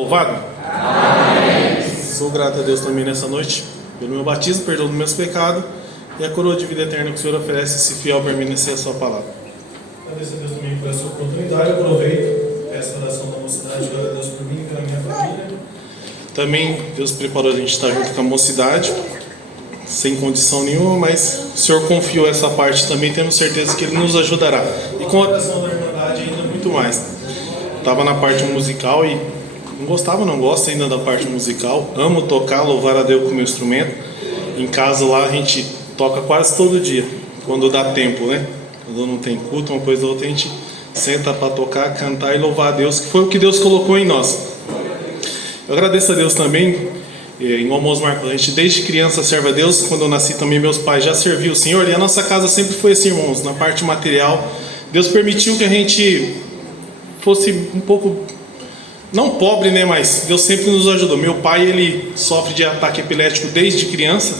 Louvado? Amém. Sou grato a Deus também nessa noite pelo meu batismo, perdão dos meus pecados e a coroa de vida eterna que o Senhor oferece, se fiel permanecer a sua palavra. Agradeço a Deus também por essa oportunidade. Aproveito essa oração da mocidade, glória a Deus por mim e pela minha família. Também Deus preparou a gente estar junto com a mocidade, sem condição nenhuma, mas o Senhor confiou essa parte também, temos certeza que Ele nos ajudará. E com a oração da Irmandade ainda muito mais. Estava na parte musical e não gosto ainda da parte musical. Amo tocar, louvar a Deus com o meu instrumento. Em casa lá a gente toca quase todo dia, quando dá tempo, né? Quando não tem culto, uma coisa ou outra, a gente senta para tocar, cantar e louvar a Deus, que foi o que Deus colocou em nós. Eu agradeço a Deus também, em almoço Marcos, a gente desde criança serve a Deus. Quando eu nasci também meus pais já serviam o Senhor, e a nossa casa sempre foi assim, irmãos, na parte material. Deus permitiu que a gente fosse um pouco, não pobre, né, mas Deus sempre nos ajudou. Meu pai, ele sofre de ataque epilético desde criança,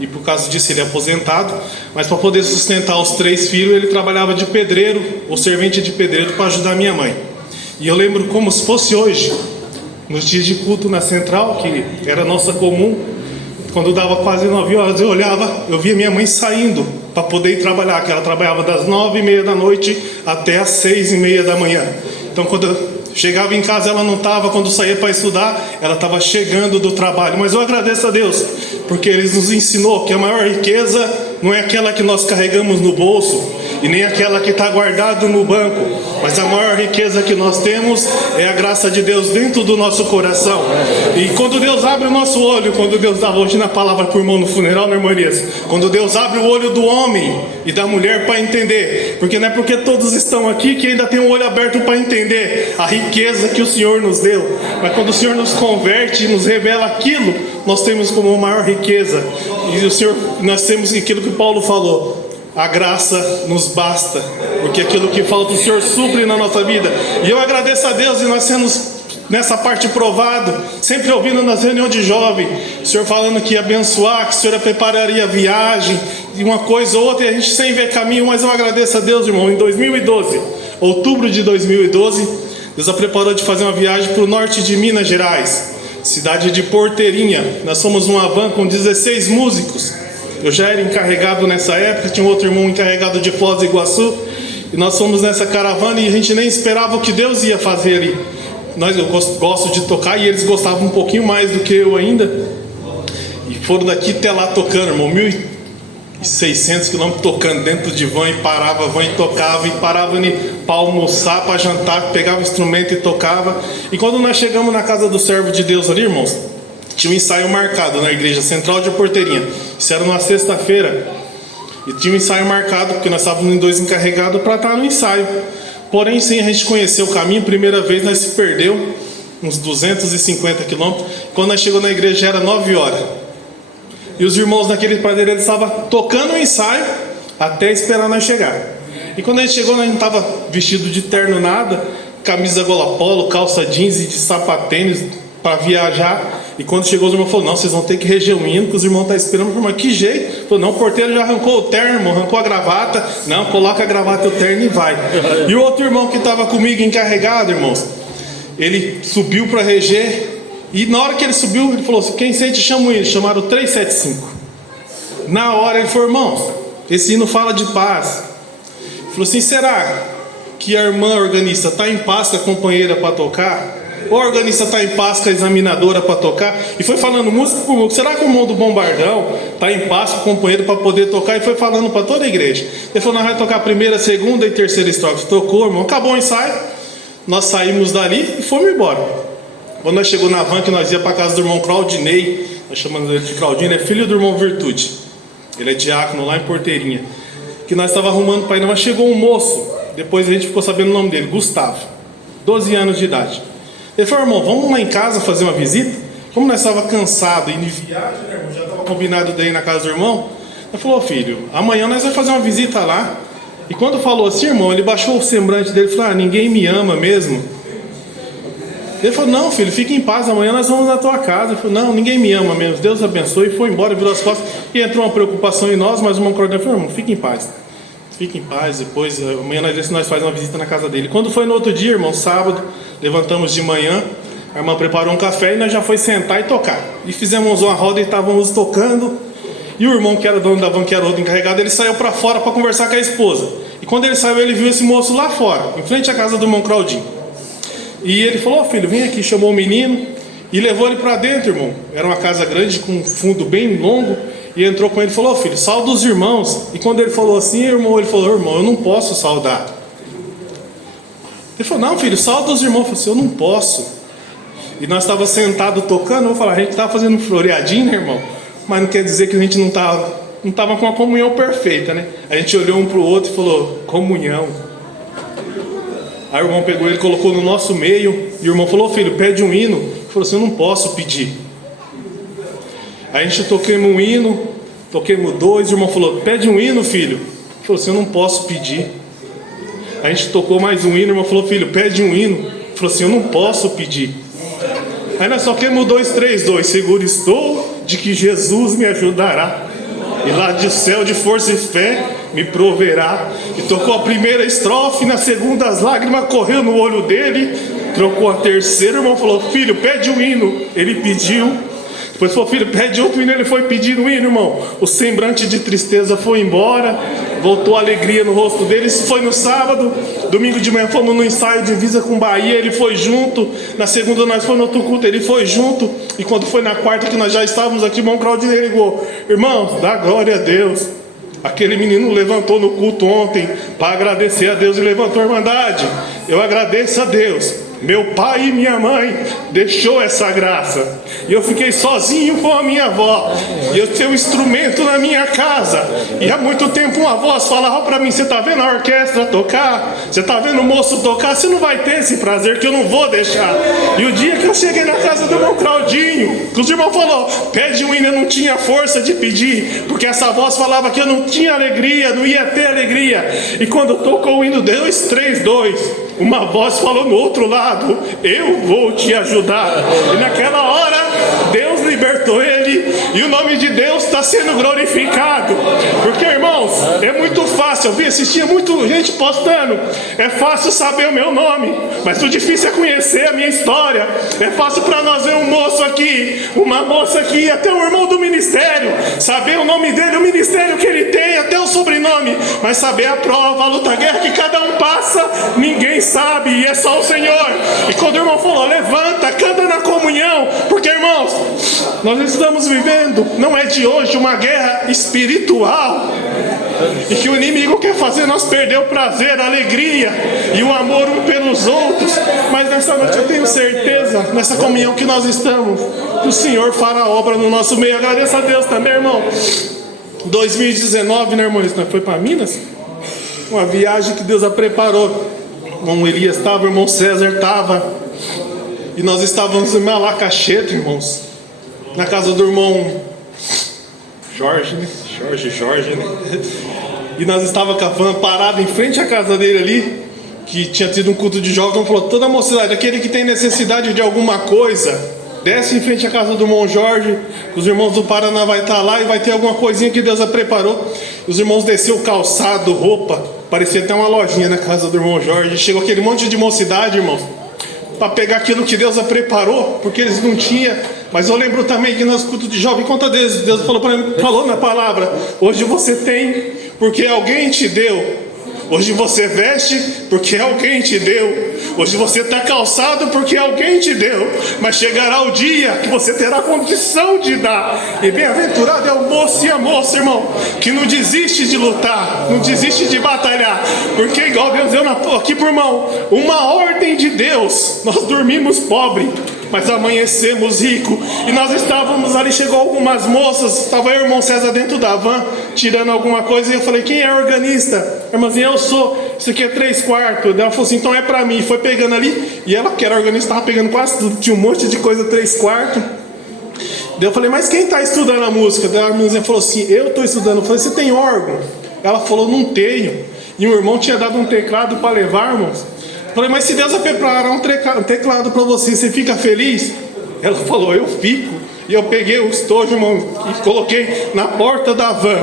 e por causa disso ele é aposentado, mas para poder sustentar os 3 filhos, ele trabalhava de pedreiro, ou servente de pedreiro, para ajudar minha mãe. E eu lembro como se fosse hoje, nos dias de culto na central, que era nossa comum, quando dava quase 9 horas, eu olhava, eu via minha mãe saindo para poder ir trabalhar, que ela trabalhava das 9h30 da noite até as 6h30 da manhã. Então quando eu chegava em casa ela não estava, quando saía para estudar, ela estava chegando do trabalho. Mas eu agradeço a Deus, porque Ele nos ensinou que a maior riqueza não é aquela que nós carregamos no bolso, e nem aquela que está guardada no banco, mas a maior riqueza que nós temos é a graça de Deus dentro do nosso coração. E quando Deus abre o nosso olho, quando Deus dá hoje na palavra por irmão no funeral, né, irmã Elias? Quando Deus abre o olho do homem e da mulher para entender, porque não é porque todos estão aqui que ainda tem um olho aberto para entender a riqueza que o Senhor nos deu, mas quando o Senhor nos converte e nos revela aquilo, nós temos como a maior riqueza. E o Senhor, nós temos aquilo que Paulo falou: a graça nos basta, porque aquilo que falta o Senhor supre na nossa vida. E eu agradeço a Deus, e nós temos nessa parte provado, sempre ouvindo nas reuniões de jovem, o Senhor falando que ia abençoar, que o Senhor prepararia a viagem, e uma coisa ou outra, e a gente sem ver caminho. Mas eu agradeço a Deus, irmão, em 2012, outubro de 2012, Deus a preparou de fazer uma viagem para o norte de Minas Gerais, cidade de Porteirinha. Nós somos uma van com 16 músicos. Eu já era encarregado nessa época, tinha um outro irmão encarregado de Foz do Iguaçu, e nós fomos nessa caravana e a gente nem esperava o que Deus ia fazer ali. Eu gosto de tocar e eles gostavam um pouquinho mais do que eu ainda, e foram daqui até lá tocando, irmão, 1.600 quilômetros tocando dentro de van, e parava a van e tocava, e parava para almoçar, para jantar, pegava o instrumento e tocava. E quando nós chegamos na casa do servo de Deus ali, irmãos, tinha um ensaio marcado na igreja central de Porteirinha. Isso era numa sexta-feira, e tinha um ensaio marcado, porque nós estávamos em 2 encarregados para estar no ensaio. Porém, sem a gente conhecer o caminho, primeira vez nós se perdeu uns 250 quilômetros. Quando nós chegamos na igreja já era 9 horas. E os irmãos naquele prazer, eles estavam tocando o ensaio até esperar nós chegar. E quando a gente chegou, nós não estava vestido de terno nada, camisa gola polo, calça jeans e de sapatênis para viajar. E quando chegou, os irmãos falaram: não, vocês vão ter que reger o hino, que os irmãos estão esperando. Mas que jeito? Falou: não, o porteiro já arrancou o terno, irmão, arrancou a gravata. Não, coloca a gravata e o terno e vai. E o outro irmão que estava comigo encarregado, irmãos, ele subiu para reger. E na hora que ele subiu, ele falou assim: quem sente, chama o hino. Chamaram 375. Na hora ele falou: irmãos, esse hino fala de paz. Ele falou assim: será que a irmã organista está em paz com a companheira para tocar? Ou a organista está em paz com a examinadora para tocar? E foi falando música por música. Será que o irmão do bombardão está em paz com o companheiro para poder tocar? E foi falando para toda a igreja. Ele falou: nós vamos tocar a primeira, segunda e terceira estrofe. Tocou, irmão, acabou o ensaio. Nós saímos dali e fomos embora. Quando nós chegamos na van, que nós ia para a casa do irmão Claudinei, nós chamamos ele de Claudinho, ele é filho do irmão Virtude, ele é diácono lá em Porteirinha, que nós estávamos arrumando para ir, mas chegou um moço, depois a gente ficou sabendo o nome dele, Gustavo, 12 anos de idade. Ele falou: irmão, vamos lá em casa fazer uma visita? Como nós estávamos cansados e em viagem, né, irmão, já estava combinado de ir na casa do irmão. Ele falou: filho, amanhã nós vamos fazer uma visita lá. E quando falou assim, irmão, ele baixou o semblante dele e falou: ninguém me ama mesmo. Ele falou: não, filho, fique em paz, amanhã nós vamos na tua casa. Ele falou: não, ninguém me ama mesmo, Deus abençoe. E foi embora, virou as costas, e entrou uma preocupação em nós, mas uma coordenadora falou: irmão, fique em paz. Fique em paz, depois, amanhã nós fazemos uma visita na casa dele. Quando foi no outro dia, irmão, sábado, levantamos de manhã, A irmã preparou um café e nós já foi sentar e tocar. E fizemos uma roda e estávamos tocando. E o irmão que era dono da van, que era outro encarregado, ele saiu para fora para conversar com a esposa. E quando ele saiu, ele viu esse moço lá fora, em frente à casa do irmão Claudinho. E ele falou: filho, vem aqui. Chamou o menino e levou ele para dentro, irmão. Era uma casa grande com um fundo bem longo. E entrou com ele e falou: filho, sauda os irmãos. E quando ele falou assim, irmão, ele falou: irmão, eu não posso saudar. Ele falou: não, filho, sauda os irmãos. Eu falei assim: eu não posso. E nós estávamos sentados tocando. Eu vou falar: a gente estava fazendo um floreadinho, né, irmão? Mas não quer dizer que a gente não estava com a comunhão perfeita, né? A gente olhou um para o outro e falou: comunhão. Aí o irmão pegou ele, colocou no nosso meio. E o irmão falou: filho, pede um hino. Ele falou assim: eu não posso pedir. Aí a gente toquemos um hino, toquemos dois. O irmão falou: pede um hino, filho. Ele falou assim: eu não posso pedir. A gente tocou mais um hino. O irmão falou: filho, pede um hino. Ele falou assim: eu não posso pedir. Aí nós toquemos 2, 3, 2. Seguro estou de que Jesus me ajudará, e lá do céu de força e fé me proverá. E tocou a primeira estrofe. Na segunda as lágrimas correu no olho dele. Trocou a terceira. O irmão falou: filho, pede um hino. Ele pediu. Depois falou: filho, pede outro hino. Ele foi pedindo um hino, irmão. O semblante de tristeza foi embora. Voltou a alegria no rosto dele. Isso foi no sábado. Domingo de manhã fomos no ensaio de divisa com Bahia. Ele foi junto. Na segunda nós fomos no outro culto. Ele foi junto. E quando foi na quarta que nós já estávamos aqui, o irmão Claudinho ligou: irmãos, dá glória a Deus. Aquele menino levantou no culto ontem para agradecer a Deus e levantou a irmandade. Eu agradeço a Deus. Meu pai e minha mãe deixou essa graça. E eu fiquei sozinho com a minha avó. E eu tenho um instrumento na minha casa. E há muito tempo uma voz falava para mim: você está vendo a orquestra tocar? Você está vendo o moço tocar? Você não vai ter esse prazer, que eu não vou deixar. E o dia que eu cheguei na casa do irmão Claudinho, que os irmãos falaram: pede um hino, eu não tinha força de pedir, porque essa voz falava que eu não tinha alegria, não ia ter alegria. E quando tocou o hino 2, 3, 2, uma voz falou no outro lado: eu vou te ajudar. E naquela hora Deus libertou ele, e o nome de Deus está sendo glorificado. Porque, irmãos, é muito fácil. Eu vi, assistia muita gente postando: é fácil saber o meu nome, mas o difícil é conhecer a minha história. É fácil para nós ver um moço aqui, uma moça aqui, até um irmão do ministério, saber o nome dele, o ministério que ele tem, até o sobrenome, mas saber a prova, a luta, a guerra que cada um passa, ninguém sabe, e é só o Senhor. E quando o irmão falou: levanta, canta na comunhão, porque, irmãos, nós estamos vivendo, não é de hoje, uma guerra espiritual, e que o inimigo quer fazer nós perder o prazer, a alegria e o amor um pelos outros. Mas nessa noite eu tenho certeza, nessa comunhão que nós estamos, que o Senhor fará obra no nosso meio. Agradeço a Deus também, irmão. 2019, né, irmão? Isso foi para Minas? Uma viagem que Deus a preparou. O irmão Elias estava, o irmão César estava, e nós estávamos em Malacaxeto, irmãos, na casa do irmão Jorge, né? Jorge, né? E nós estávamos com a van parada em frente à casa dele ali, que tinha tido um culto de jovens. Então falou: toda a mocidade, aquele que tem necessidade de alguma coisa, desce em frente à casa do irmão Jorge. Os irmãos do Paraná vai estar lá e vai ter alguma coisinha que Deus a preparou. Os irmãos desceu calçado, roupa, parecia até uma lojinha na casa do irmão Jorge. Chegou aquele monte de mocidade, irmãos, para pegar aquilo que Deus a preparou, porque eles não tinham. Mas eu lembro também que nos cultos de jovem, conta Deus falou para mim, falou na palavra: hoje você tem, porque alguém te deu. Hoje você veste porque alguém te deu. Hoje você está calçado porque alguém te deu. Mas chegará o dia que você terá condição de dar. E bem-aventurado é o moço e a moça, irmão, que não desiste de lutar, não desiste de batalhar. Porque, igual Deus deu aqui por irmão, uma ordem de Deus: nós dormimos pobre, mas amanhecemos rico. E nós estávamos ali, chegou algumas moças, estava eu e o irmão César dentro da van, tirando alguma coisa, e eu falei: quem é organista? A irmãzinha: eu sou. Isso aqui é 3/4. Ela falou assim: então é pra mim. Foi pegando ali, e ela, que era organista, estava pegando quase tudo, tinha um monte de coisa 3/4. Daí eu falei: mas quem está estudando a música? Daí a irmãzinha falou assim: eu estou estudando. Eu falei: você tem órgão? Ela falou: não tenho. E o irmão tinha dado um teclado para levar, irmãos. Eu falei: mas se Deus vai preparar um teclado para você, você fica feliz? Ela falou, eu fico. E eu peguei o estojo, irmão, e coloquei na porta da van.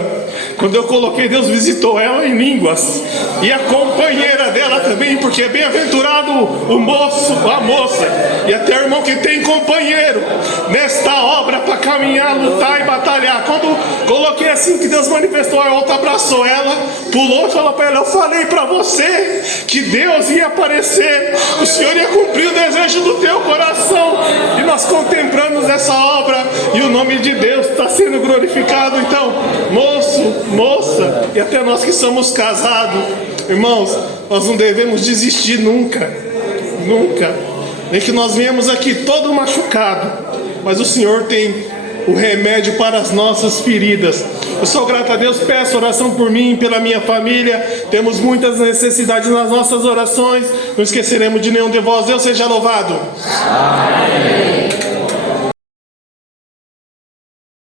Quando eu coloquei, Deus visitou ela em línguas. E a companheira dela também, porque é bem-aventurado o moço, a moça. E até o irmão que tem companheiro nesta obra para caminhar, lutar e batalhar. Quando coloquei assim que Deus manifestou, a outra abraçou ela, pulou e falou para ela, eu falei para você que Deus ia aparecer. O Senhor ia cumprir o desejo do teu coração. E nós contemplamos essa obra. E o nome de Deus está sendo glorificado. Então, moço, moça, e até nós que somos casados, irmãos, nós não devemos desistir nunca. Nunca. Nem que nós venhamos aqui todo machucado, mas o Senhor tem o remédio para as nossas feridas. Eu sou grato a Deus, peço oração por mim, pela minha família. Temos muitas necessidades nas nossas orações. Não esqueceremos de nenhum de vós. Deus seja louvado. Amém.